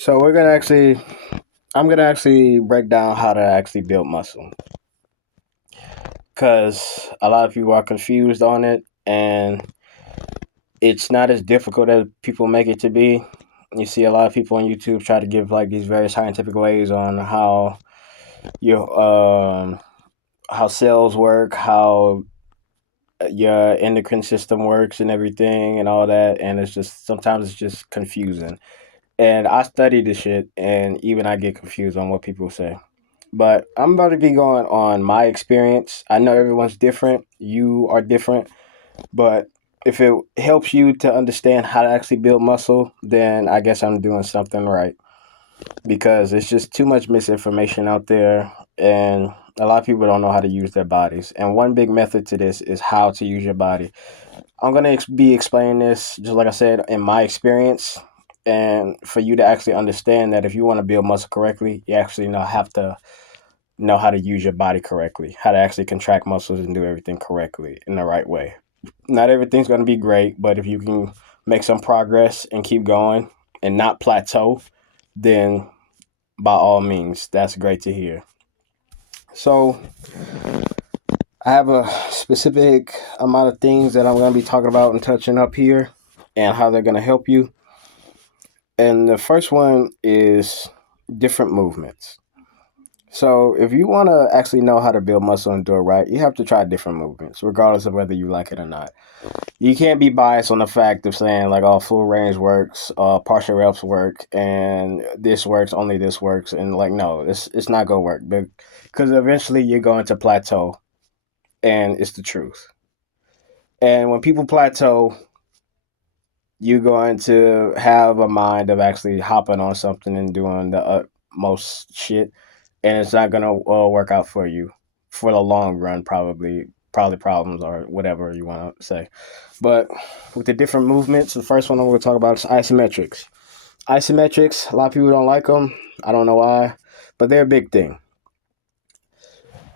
So I'm gonna actually break down how to actually build muscle because a lot of people are confused on it, and it's not as difficult as people make it to be. You see a lot of people on YouTube try to give like these very scientific ways on your how cells work, how your endocrine system works, and everything, and all that. And it's just sometimes it's just confusing. And I study this shit, and even I get confused on what people say. But I'm about to be going on my experience. I know everyone's different. You are different. But if it helps you to understand how to actually build muscle, then I guess I'm doing something right. Because it's just too much misinformation out there. And a lot of people don't know how to use their bodies. And one big method to this is how to use your body. I'm going to be explaining this, just like I said, in my experience. And for you to actually understand that if you want to build muscle correctly, you actually have to know how to use your body correctly, how to actually contract muscles and do everything correctly in the right way. Not everything's going to be great, but if you can make some progress and keep going and not plateau, then by all means, that's great to hear. So, I have a specific amount of things that I'm going to be talking about and touching up here and how they're going to help you. And the first one is different movements. So, if you want to actually know how to build muscle and do it right, you have to try different movements, regardless of whether you like it or not. You can't be biased on the fact of saying, like, oh, full range works, partial reps work, and this works, only this works. And, like, no, it's not going to work because eventually you're going to plateau, and it's the truth. And when people plateau, you're going to have a mind of actually hopping on something and doing the utmost shit, and it's not gonna work out for you for the long run. Probably problems or whatever you want to say. But with the different movements, the first one I'm going to talk about is isometrics. Isometrics, a lot of people don't like them. I don't know why, but they're a big thing.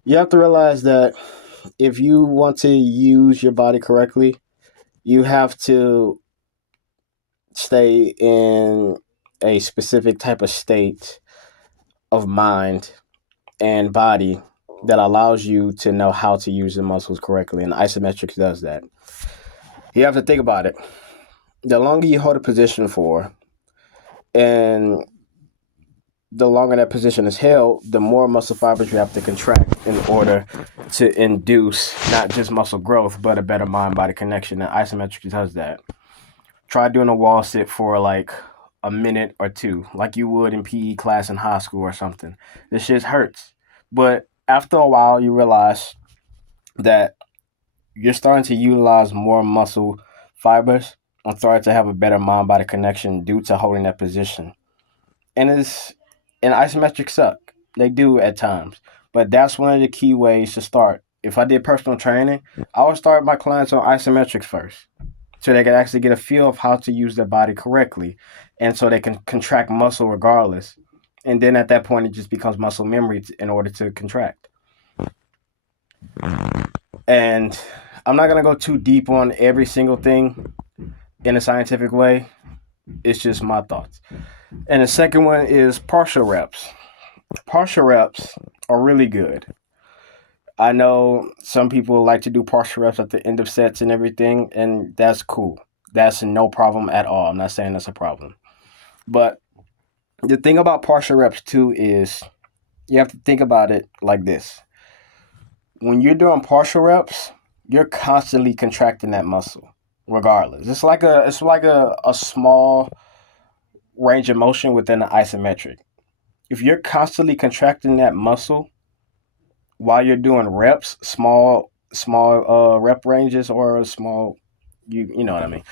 You have to realize that if you want to use your body correctly, you have to stay in a specific type of state of mind and body that allows you to know how to use the muscles correctly. And isometrics does that. You have to think about it. The longer you hold a position for, and the longer that position is held, the more muscle fibers you have to contract in order to induce not just muscle growth, but a better mind body connection. And isometrics does that. Try doing a wall sit for like a minute or two, like you would in PE class in high school or something. This shit hurts. But after a while, you realize that you're starting to utilize more muscle fibers and starting to have a better mind body connection due to holding that position. And isometrics suck. They do at times. But that's one of the key ways to start. If I did personal training, I would start my clients on isometrics first so they can actually get a feel of how to use their body correctly and so they can contract muscle regardless. And then at that point, it just becomes muscle memory in order to contract. And I'm not going to go too deep on every single thing in a scientific way. It's just my thoughts. And the second one is partial reps. Partial reps are really good. I know some people like to do partial reps at the end of sets and everything, and that's cool. That's no problem at all. I'm not saying that's a problem. But the thing about partial reps too is you have to think about it like this. When you're doing partial reps, you're constantly contracting that muscle, regardless. It's like a small range of motion within the isometric. If you're constantly contracting that muscle while you're doing reps, small rep ranges or small, you know what I mean,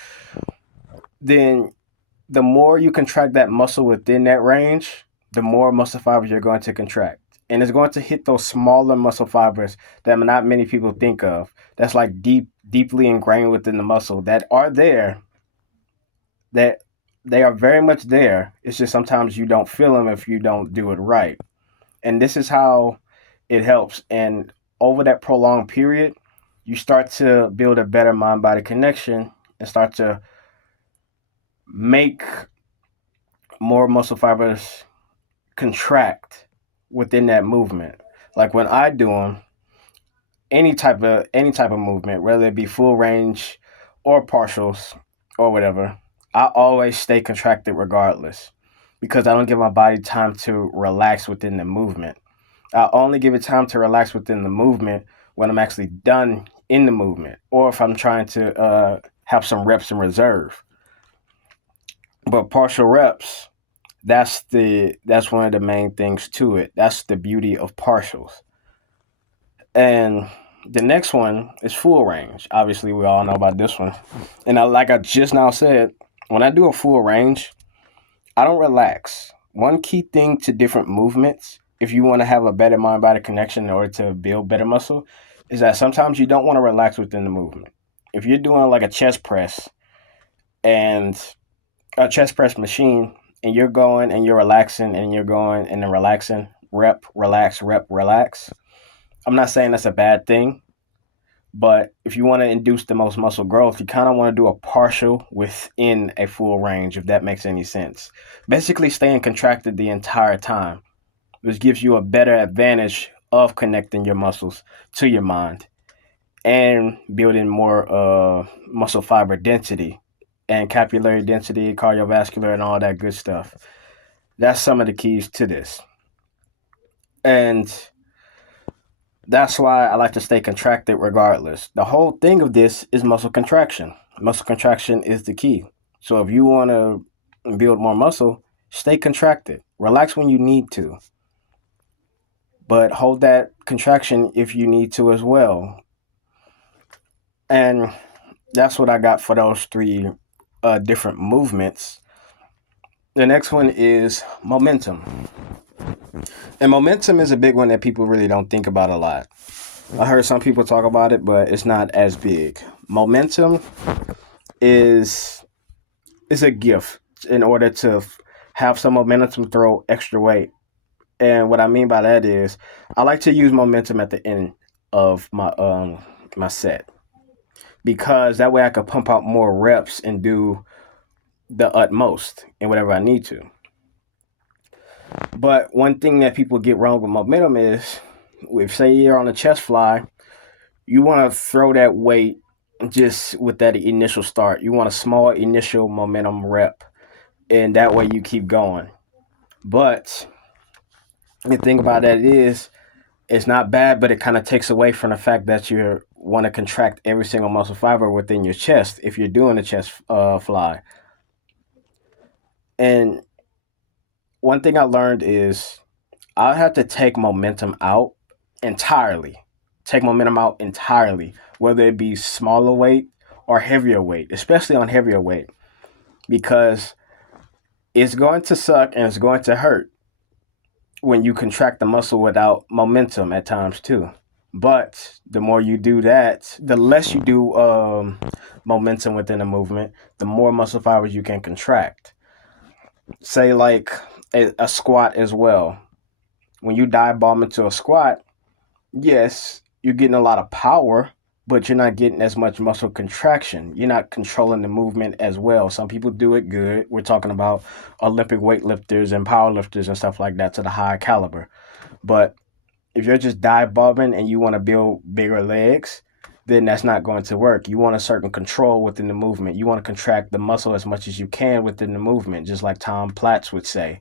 then the more you contract that muscle within that range, the more muscle fibers you're going to contract. And it's going to hit those smaller muscle fibers that not many people think of. That's like deeply ingrained within the muscle that are there, that they are very much there. It's just sometimes you don't feel them if you don't do it right. And this is how it helps. And over that prolonged period, you start to build a better mind body connection and start to make more muscle fibers contract within that movement. Like when I do them, any type of movement, whether it be full range or partials or whatever, I always stay contracted regardless because I don't give my body time to relax within the movement. I only give it time to relax within the movement when I'm actually done in the movement, or if I'm trying to have some reps in reserve. But partial reps, that's one of the main things to it. That's the beauty of partials. And the next one is full range. Obviously, we all know about this one. And like I just now said, when I do a full range, I don't relax. One key thing to different movements, if you want to have a better mind body connection in order to build better muscle, is that sometimes you don't want to relax within the movement. If you're doing like a chest press and a chest press machine, and you're going and you're relaxing and you're going and then relaxing, rep, relax, rep, relax. I'm not saying that's a bad thing, but if you want to induce the most muscle growth, you kind of want to do a partial within a full range, if that makes any sense. Basically, staying contracted the entire time, which gives you a better advantage of connecting your muscles to your mind and building more muscle fiber density and capillary density, cardiovascular, and all that good stuff. That's some of the keys to this. And that's why I like to stay contracted regardless. The whole thing of this is muscle contraction. Muscle contraction is the key. So if you want to build more muscle, stay contracted. Relax when you need to, but hold that contraction if you need to as well. And that's what I got for those three different movements. The next one is momentum. And momentum is a big one that people really don't think about a lot. I heard some people talk about it, but it's not as big. Momentum is a gift in order to have some momentum, throw extra weight. And what I mean by that is I like to use momentum at the end of my set, because that way I could pump out more reps and do the utmost in whatever I need to. But one thing that people get wrong with momentum is, if say you're on a chest fly, you want to throw that weight just with that initial start. You want a small initial momentum rep, and that way you keep going. But the thing about that is, it's not bad, but it kind of takes away from the fact that you want to contract every single muscle fiber within your chest if you're doing a chest fly. And one thing I learned is I have to take momentum out entirely. Take momentum out entirely, whether it be smaller weight or heavier weight, especially on heavier weight, because it's going to suck and it's going to hurt when you contract the muscle without momentum at times too. But the more you do that, the less you do momentum within a movement, the more muscle fibers you can contract. Say like a squat as well. When you dive bomb into a squat, yes, you're getting a lot of power, but you're not getting as much muscle contraction. You're not controlling the movement as well. Some people do it good. We're talking about Olympic weightlifters and powerlifters and stuff like that to the high caliber. But if you're just dive bombing and you want to build bigger legs, then that's not going to work. You want a certain control within the movement. You want to contract the muscle as much as you can within the movement, just like Tom Platz would say.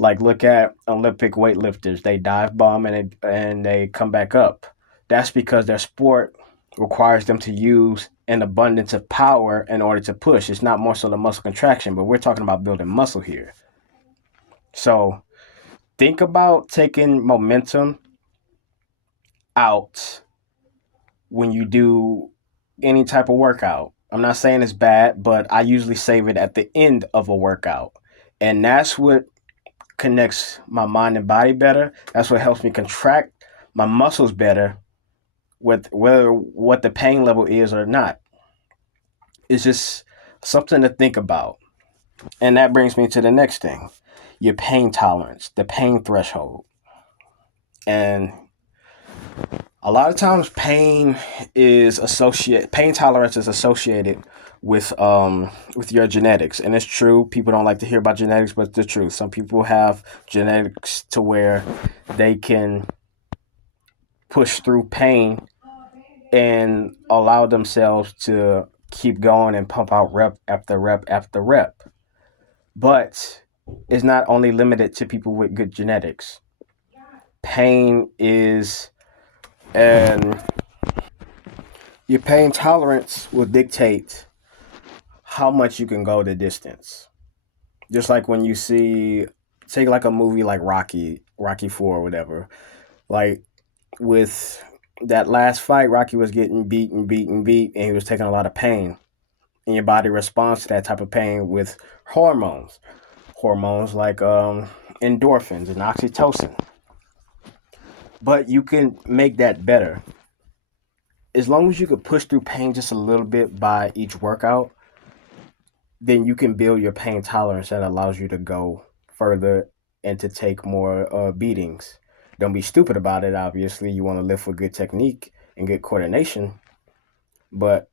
Like, look at Olympic weightlifters. They dive bomb and they come back up. That's because their sport requires them to use an abundance of power in order to push. It's not more so the muscle contraction, but we're talking about building muscle here. So think about taking momentum out when you do any type of workout. I'm not saying it's bad, but I usually save it at the end of a workout. And that's what connects my mind and body better. That's what helps me contract my muscles better, with whether what the pain level is or not. It's just something to think about. And that brings me to the next thing, your pain tolerance, the pain threshold. And a lot of times pain tolerance is associated with your genetics. And it's true, people don't like to hear about genetics, but it's the truth. Some people have genetics to where they can push through pain and allow themselves to keep going and pump out rep after rep after rep. But it's not only limited to people with good genetics. Pain is, and your pain tolerance will dictate how much you can go the distance. Just like when you see, take like a movie like Rocky 4 or whatever. Like with that last fight, Rocky was getting beat and beat and beat, and he was taking a lot of pain. And your body responds to that type of pain with hormones. Hormones like endorphins and oxytocin. But you can make that better. As long as you can push through pain just a little bit by each workout, then you can build your pain tolerance that allows you to go further and to take more beatings. Don't be stupid about it, obviously. You want to lift with good technique and good coordination, but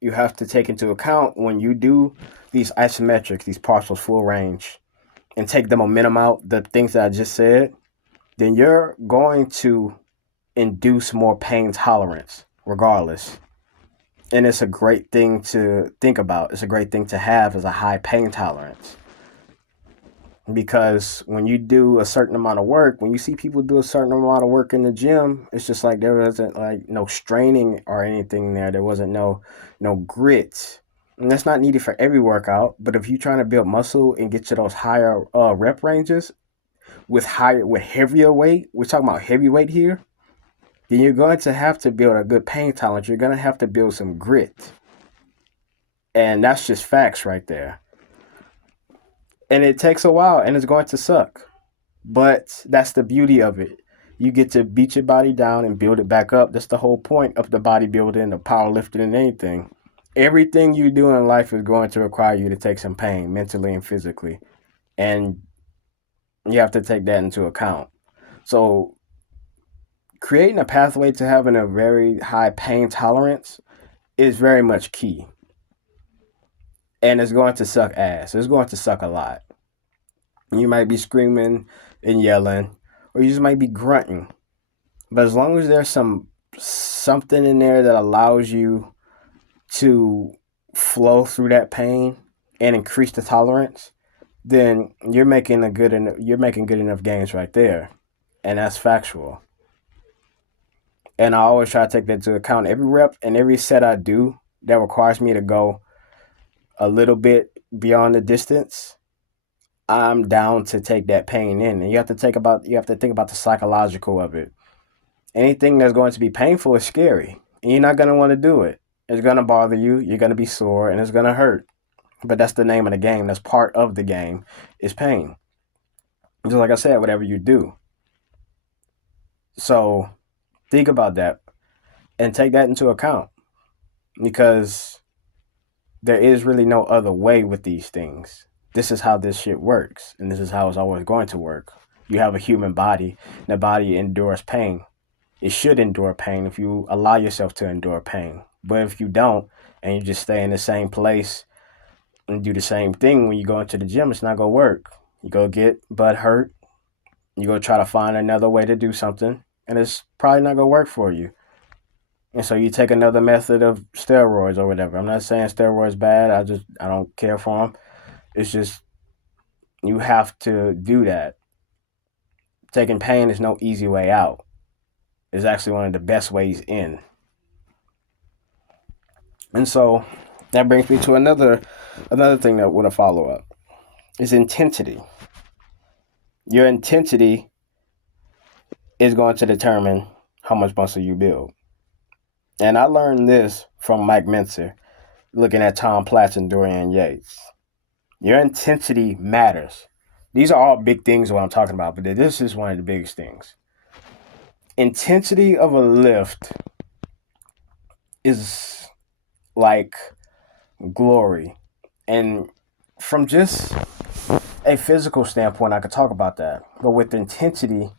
you have to take into account when you do these isometrics, these partials full range, and take the momentum out, the things that I just said, then you're going to induce more pain tolerance regardless. And it's a great thing to think about. It's a great thing to have as a high pain tolerance. Because when you do a certain amount of work, when you see people do a certain amount of work in the gym, it's just like there wasn't like no straining or anything there. There wasn't no grit. And that's not needed for every workout. But if you're trying to build muscle and get to those higher rep ranges with heavier weight, we're talking about heavyweight here, then you're going to have to build a good pain tolerance. You're going to have to build some grit. And that's just facts right there. And it takes a while and it's going to suck. But that's the beauty of it. You get to beat your body down and build it back up. That's the whole point of the bodybuilding, the powerlifting, and anything. Everything you do in life is going to require you to take some pain mentally and physically. And you have to take that into account. So creating a pathway to having a very high pain tolerance is very much key. And it's going to suck ass. It's going to suck a lot. You might be screaming and yelling, or you just might be grunting. But as long as there's something in there that allows you to flow through that pain and increase the tolerance, then you're making good enough gains right there. And that's factual. And I always try to take that into account. Every rep and every set I do that requires me to go a little bit beyond the distance, I'm down to take that pain in. And you have to think about the psychological of it. Anything that's going to be painful is scary. And you're not gonna want to do it. It's gonna bother you, you're gonna be sore, and it's gonna hurt. But that's the name of the game. That's part of the game is pain. Just like I said, whatever you do. So think about that and take that into account because there is really no other way with these things. This is how this shit works, and this is how it's always going to work. You have a human body, and the body endures pain. It should endure pain if you allow yourself to endure pain. But if you don't, and you just stay in the same place and do the same thing when you go into the gym, it's not gonna work. You go get butt hurt, you go try to find another way to do something, and it's probably not gonna work for you. And so you take another method of steroids or whatever. I'm not saying steroids bad. I don't care for them. It's just you have to do that. Taking pain is no easy way out. It's actually one of the best ways in. And so that brings me to another thing that I want to follow up is intensity. Your intensity is going to determine how much muscle you build. And I learned this from Mike Mentzer, looking at Tom Platz and Dorian Yates. Your intensity matters. These are all big things what I'm talking about, but this is one of the biggest things. Intensity of a lift is like glory. And from just a physical standpoint, I could talk about that. But with intensity,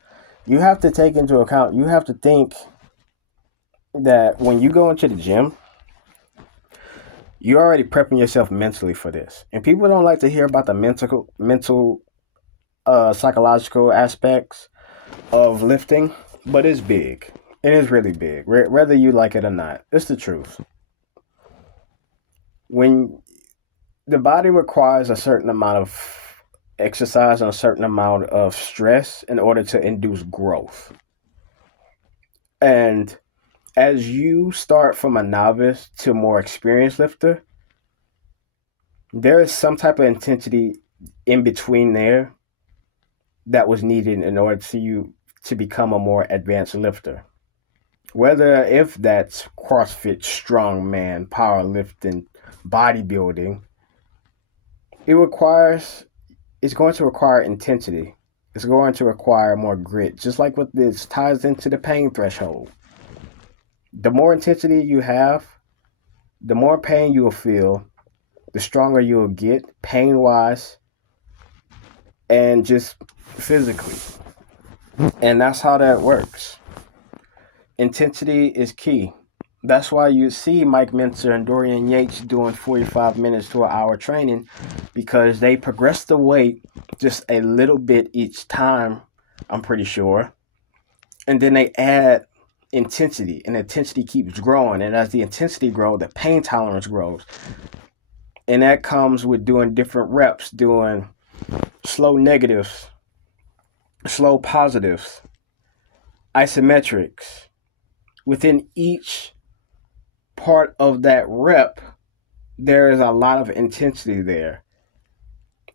you have to take into account, you have to think that when you go into the gym, you're already prepping yourself mentally for this. And people don't like to hear about the mental psychological aspects of lifting, but it's big. It is really big, whether you like it or not. It's the truth. When the body requires a certain amount of exercise and a certain amount of stress in order to induce growth. And as you start from a novice to a more experienced lifter, there is some type of intensity in between there that was needed in order to you to become a more advanced lifter. Whether if that's CrossFit, strongman, powerlifting, bodybuilding, it requires it's going to require intensity. It's going to require more grit. Just like what this ties into the pain threshold. The more intensity you have, the more pain you will feel, the stronger you will get, pain wise, and just physically. And that's how that works. Intensity is key. That's why you see Mike Minter and Dorian Yates doing 45 minutes to an hour training, because they progress the weight just a little bit each time, I'm pretty sure. And then they add intensity, and intensity keeps growing. And as the intensity grows, the pain tolerance grows. And that comes with doing different reps, doing slow negatives, slow positives, isometrics. Within each part of that rep, there is a lot of intensity there.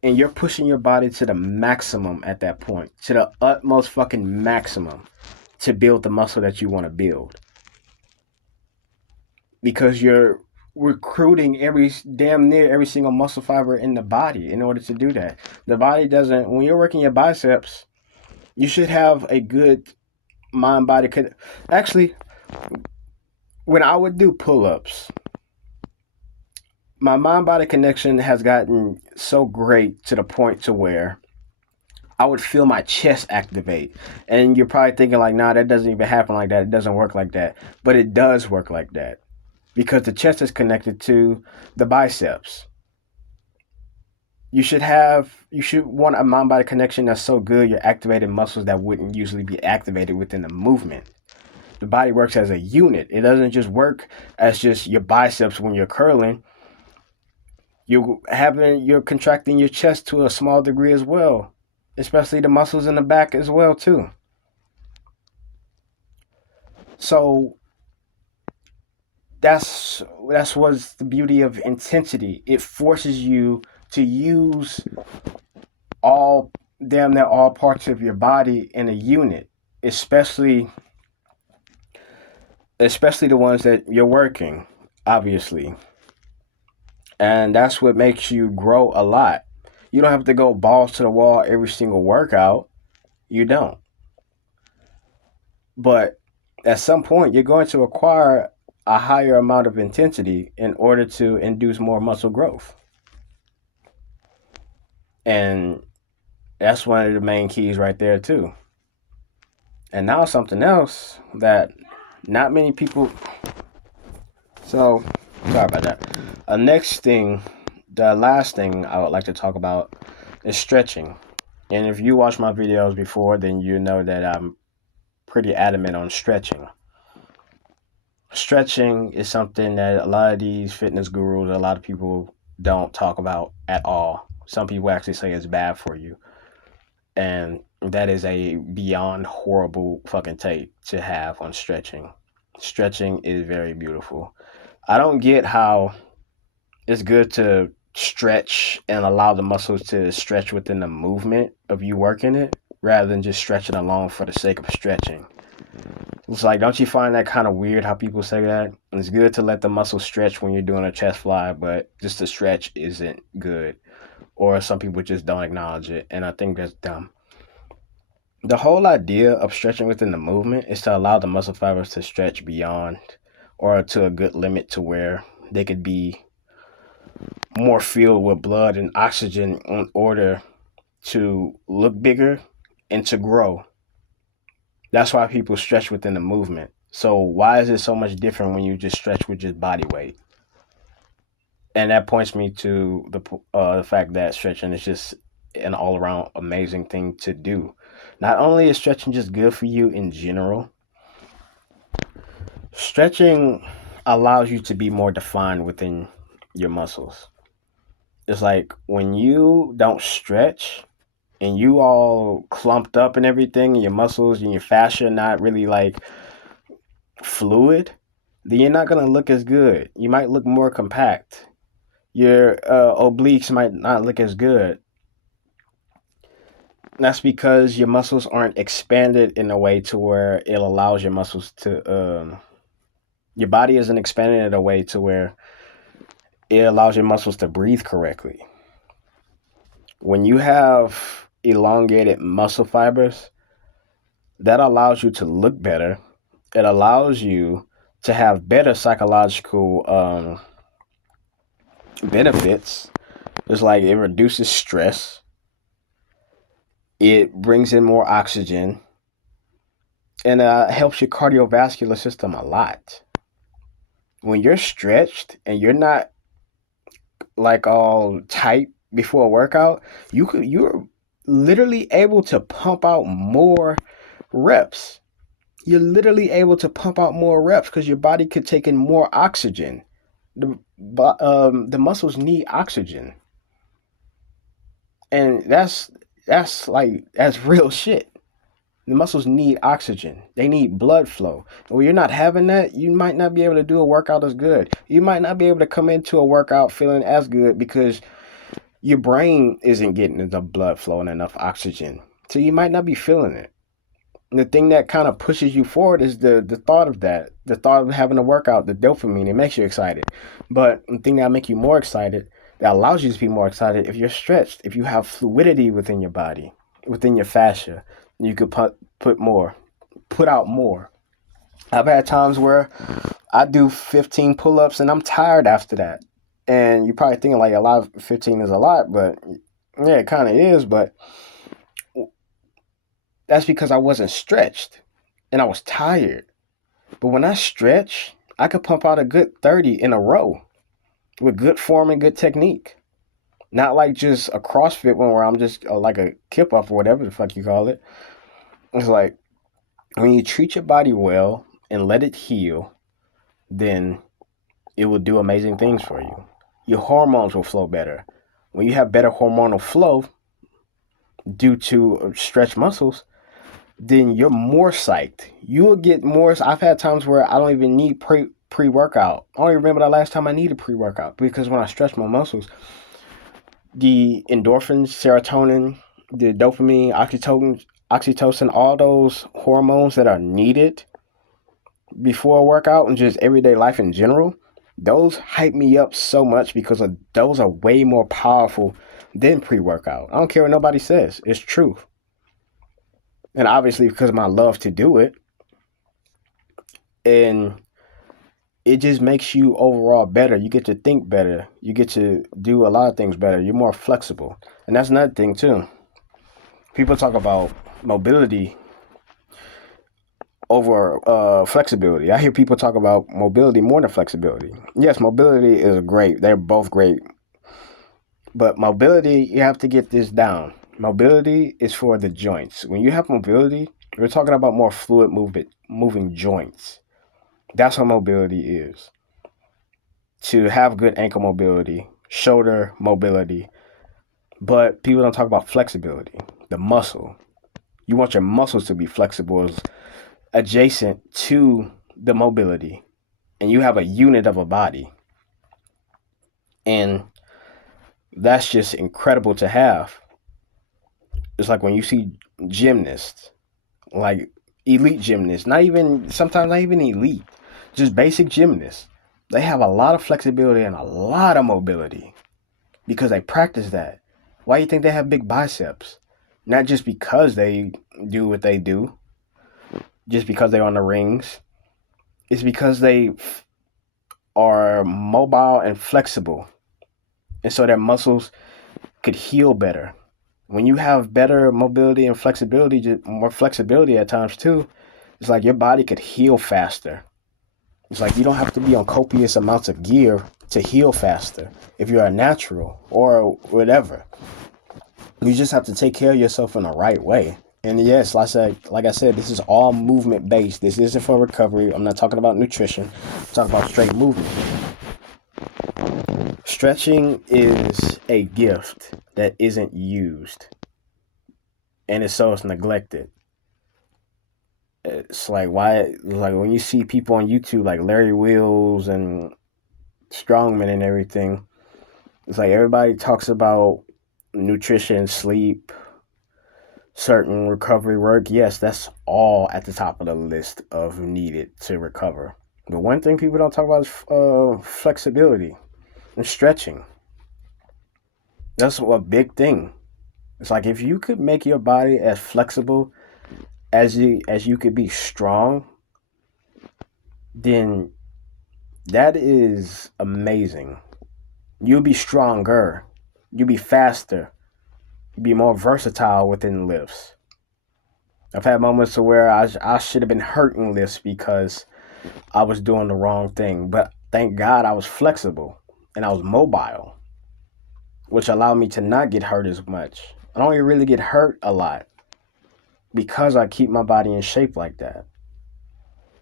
And you're pushing your body to the maximum at that point, to the utmost fucking maximum to build the muscle that you want to build. Because you're recruiting damn near every single muscle fiber in the body in order to do that. The body doesn't, when you're working your biceps, you should have a good mind body. Actually, when I would do pull-ups, my mind body connection has gotten so great to the point to where I would feel my chest activate. And you're probably thinking like, nah, that doesn't even happen like that. It doesn't work like that. But it does work like that. Because the chest is connected to the biceps. You should want a mind body connection that's so good you're activating muscles that wouldn't usually be activated within the movement. The body works as a unit. It doesn't just work as just your biceps when you're curling. You're contracting your chest to a small degree as well, especially the muscles in the back as well too. So that's what's the beauty of intensity. It forces you to use damn near all parts of your body in a unit, especially the ones that you're working, obviously. And that's what makes you grow a lot. You don't have to go balls to the wall every single workout. You don't. But at some point, you're going to acquire a higher amount of intensity in order to induce more muscle growth. And that's one of the main keys right there, too. And now something else that not many people... So, sorry about that. The last thing I would like to talk about is stretching. And if you watch my videos before, then you know that I'm pretty adamant on stretching. Stretching is something that a lot of these fitness gurus, a lot of people don't talk about at all. Some people actually say it's bad for you. And that is a beyond horrible fucking take to have on stretching. Stretching is very beautiful. I don't get how it's good to stretch and allow the muscles to stretch within the movement of you working it rather than just stretching alone for the sake of stretching. It's like, don't you find that kind of weird how people say that? It's good to let the muscle stretch when you're doing a chest fly, but just to stretch isn't good. Or some people just don't acknowledge it, and I think that's dumb. The whole idea of stretching within the movement is to allow the muscle fibers to stretch beyond or to a good limit to where they could be more filled with blood and oxygen in order to look bigger and to grow. That's why people stretch within the movement. So why is it so much different when you just stretch with just body weight? And that points me to the fact that stretching is just an all around amazing thing to do. Not only is stretching just good for you in general, stretching allows you to be more defined within your muscles. It's like when you don't stretch and you all clumped up and everything, and your muscles and your fascia not really like fluid, then you're not gonna look as good. You might look more compact. Your obliques might not look as good. That's because your muscles aren't expanded in a way to where it allows your muscles to. Your body isn't expanded in a way to where it allows your muscles to breathe correctly. When you have elongated muscle fibers, that allows you to look better. It allows you to have better psychological benefits. It's like it reduces stress. It brings in more oxygen and helps your cardiovascular system a lot. When you're stretched and you're not like all tight before a workout, you're literally able to pump out more reps. You're literally able to pump out more reps because your body could take in more oxygen. The muscles need oxygen, and that's real shit. The muscles need oxygen. They need blood flow. And when you're not having that, you might not be able to do a workout as good. You might not be able to come into a workout feeling as good because your brain isn't getting enough blood flow and enough oxygen. So you might not be feeling it. And the thing that kind of pushes you forward is the thought of that, the thought of having a workout, the dopamine. It makes you excited. But the thing that makes you more excited, that allows you to be more excited, if you're stretched, if you have fluidity within your body, within your fascia, you could put out more. I've had times where I do 15 pull-ups and I'm tired after that. And you're probably thinking like a lot of 15 is a lot, but yeah, it kind of is. But that's because I wasn't stretched and I was tired. But when I stretch, I could pump out a good 30 in a row with good form and good technique. Not like just a CrossFit one where I'm just like a kip up or whatever the fuck you call it. It's like when you treat your body well and let it heal, then it will do amazing things for you. Your hormones will flow better. When you have better hormonal flow due to stretched muscles, then you're more psyched. You will get more. I've had times where I don't even need pre-workout. I don't even remember the last time I needed pre-workout because when I stretch my muscles, the endorphins, serotonin, the dopamine, oxytocin, all those hormones that are needed before a workout and just everyday life in general, those hype me up so much because those are way more powerful than pre-workout. I don't care what nobody says. It's true. And obviously because of my love to do it. And it just makes you overall better. You get to think better. You get to do a lot of things better. You're more flexible. And that's another thing too. People talk about mobility over flexibility. I hear people talk about mobility more than flexibility. Yes, mobility is great. They're both great. But mobility, you have to get this down. Mobility is for the joints. When you have mobility, we're talking about more fluid moving joints. That's what mobility is. To have good ankle mobility, shoulder mobility. But people don't talk about flexibility, the muscle. You want your muscles to be flexible, adjacent to the mobility. And you have a unit of a body. And that's just incredible to have. It's like when you see gymnasts, like elite gymnasts, sometimes not even elite, just basic gymnasts. They have a lot of flexibility and a lot of mobility because they practice that. Why do you think they have big biceps? Not just because they do what they do, just because they're on the rings. It's because they are mobile and flexible. And so their muscles could heal better. When you have better mobility and flexibility, just more flexibility at times too, it's like your body could heal faster. It's like you don't have to be on copious amounts of gear to heal faster if you're a natural or whatever. You just have to take care of yourself in the right way. And yes, like I said, this is all movement based. This isn't for recovery. I'm not talking about nutrition. I'm talking about straight movement. Stretching is a gift that isn't used, and it's neglected. It's like why, like when you see people on YouTube like Larry Wheels and Strongman and everything, it's like everybody talks about nutrition, sleep, certain recovery work. Yes, that's all at the top of the list of needed to recover. But one thing people don't talk about is flexibility and stretching. That's a big thing. It's like if you could make your body as flexible as you could be strong, then that is amazing. You'll be stronger. You'll be faster. You'll be more versatile within lifts. I've had moments to where I should have been hurting lifts because I was doing the wrong thing. But thank God I was flexible and I was mobile, which allowed me to not get hurt as much. I don't really get hurt a lot because I keep my body in shape like that.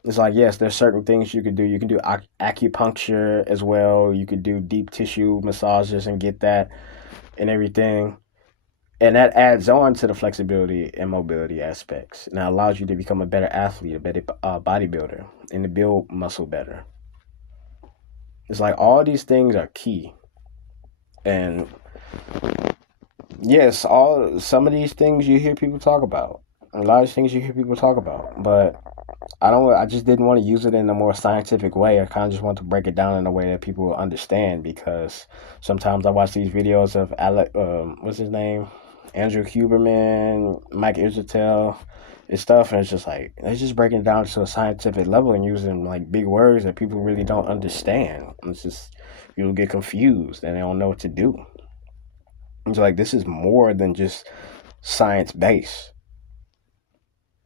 It's like, yes, there's certain things you can do. You can do acupuncture as well. You could do deep tissue massages and get that and everything. And that adds on to the flexibility and mobility aspects. And that allows you to become a better athlete, a better bodybuilder, and to build muscle better. It's like all these things are key. And yes, all some of these things you hear people talk about. A lot of things you hear people talk about. But I just didn't want to use it in a more scientific way. I kind of just want to break it down in a way that people will understand, because sometimes I watch these videos of what's his name? Andrew Huberman, Mike Israetel, and stuff, and it's just like they're just breaking it down to a scientific level and using like big words that people really don't understand. It's just you'll get confused and they don't know what to do. It's like this is more than just science based.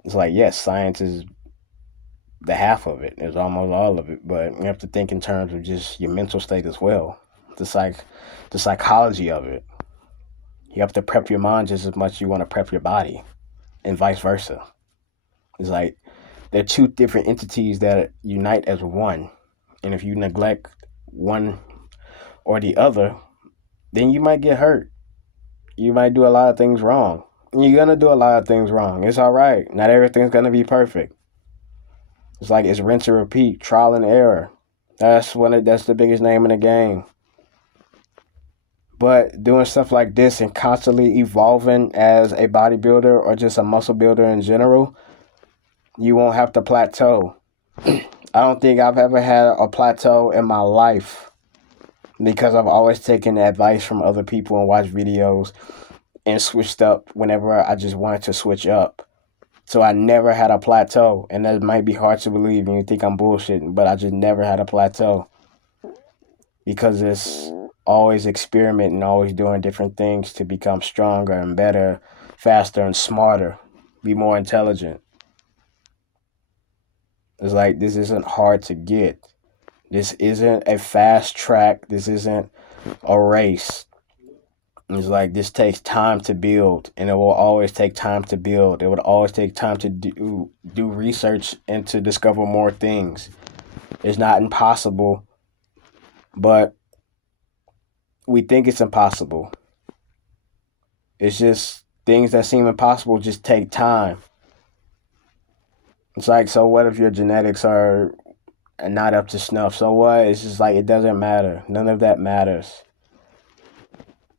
It's like yes, science is the half of it. It's almost all of it, but you have to think in terms of just your mental state as well. The psychology of it. You have to prep your mind just as much as you want to prep your body, and vice versa. It's like they're two different entities that unite as one. And if you neglect one or the other, then you might get hurt. You might do a lot of things wrong. You're going to do a lot of things wrong. It's all right. Not everything's going to be perfect. It's like it's rinse and repeat, trial and error. That's the biggest name in the game. But doing stuff like this and constantly evolving as a bodybuilder or just a muscle builder in general, you won't have to plateau. I don't think I've ever had a plateau in my life because I've always taken advice from other people and watched videos and switched up whenever I just wanted to switch up. So I never had a plateau, and that might be hard to believe and you think I'm bullshitting, but I just never had a plateau because it's always experimenting, always doing different things to become stronger and better, faster and smarter, be more intelligent. It's like this isn't hard to get. This isn't a fast track. This isn't a race. It's like this takes time to build, and it will always take time to build. It would always take time to do research and to discover more things. It's not impossible, but we think it's impossible. It's just things that seem impossible just take time. It's like, so what if your genetics are not up to snuff? So what? It's just like, it doesn't matter. None of that matters.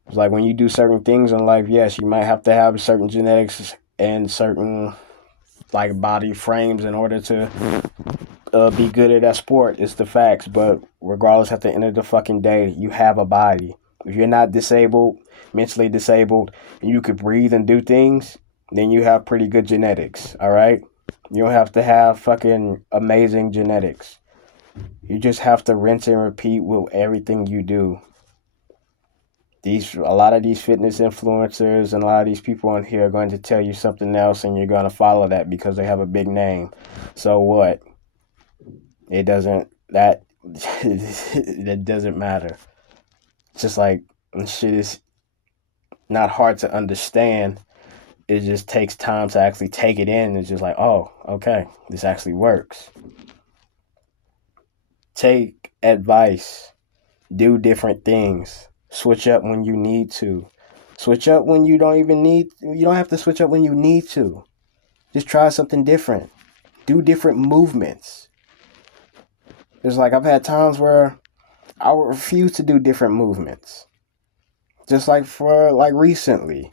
It's like when you do certain things in life, yes, you might have to have certain genetics and certain like body frames in order to be good at that sport. It's the facts. But regardless, at the end of the fucking day, you have a body. If you're not disabled, mentally disabled, and you could breathe and do things, then you have pretty good genetics, all right? You don't have to have fucking amazing genetics. You just have to rinse and repeat with everything you do. A lot of these fitness influencers and a lot of these people on here are going to tell you something else, and you're going to follow that because they have a big name. So what? It doesn't, that that doesn't matter. It's just like shit is not hard to understand. It just takes time to actually take it in. It's just like, oh, okay, this actually works. Take advice, do different things, switch up when you need to. Switch up when you don't even need, you don't have to switch up when you need to. Just try something different. Do different movements. It's like I've had times where I would refuse to do different movements. Just like for like recently.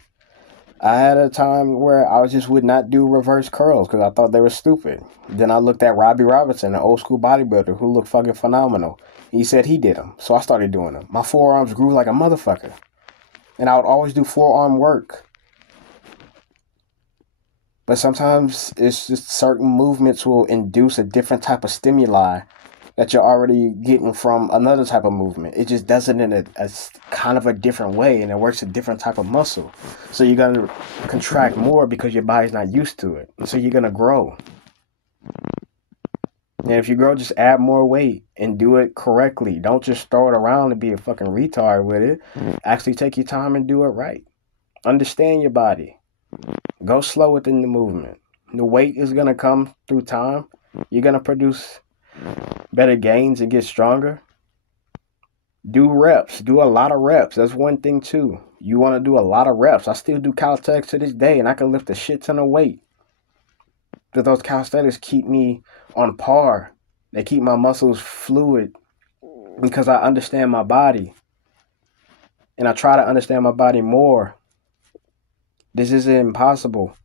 I had a time where I just would not do reverse curls because I thought they were stupid. Then I looked at Robbie Robertson, an old school bodybuilder who looked fucking phenomenal. He said he did them, so I started doing them. My forearms grew like a motherfucker. And I would always do forearm work. But sometimes it's just certain movements will induce a different type of stimuli that you're already getting from another type of movement. It just does it in a kind of a different way, and it works a different type of muscle. So you're going to contract more because your body's not used to it. So you're going to grow. And if you grow, just add more weight and do it correctly. Don't just throw it around and be a fucking retard with it. Actually take your time and do it right. Understand your body. Go slow within the movement. The weight is going to come through time. You're going to produce better gains and get stronger. Do reps. Do a lot of reps. That's one thing too. You want to do a lot of reps. I still do calisthenics to this day, and I can lift a shit ton of weight. But those calisthenics keep me on par. They keep my muscles fluid because I understand my body. And I try to understand my body more. This isn't impossible.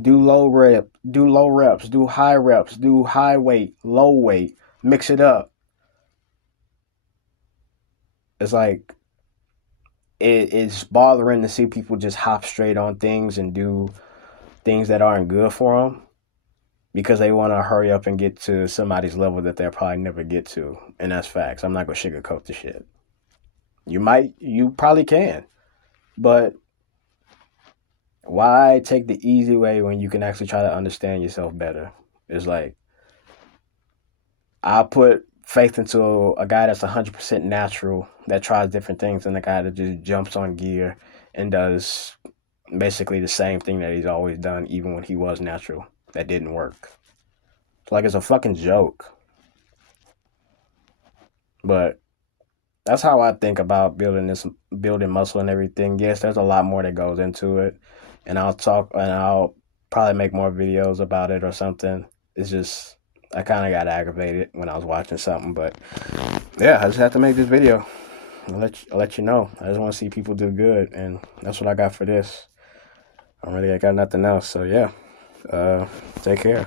Do low reps, do high reps, do high weight, low weight, mix it up. It's like it's bothering to see people just hop straight on things and do things that aren't good for them because they want to hurry up and get to somebody's level that they'll probably never get to. And that's facts. I'm not going to sugarcoat the shit. You probably can, but why take the easy way when you can actually try to understand yourself better? It's like, I put faith into a guy that's 100% natural, that tries different things, and a guy that just jumps on gear and does basically the same thing that he's always done, even when he was natural. That didn't work. It's like it's a fucking joke. But that's how I think about building muscle and everything. Yes, there's a lot more that goes into it, and I'll probably make more videos about it or something. It's just I kind of got aggravated when I was watching something, but yeah, I just have to make this video. I'll let you know. I just want to see people do good, and that's what I got for this. I got nothing else, so yeah. Take care.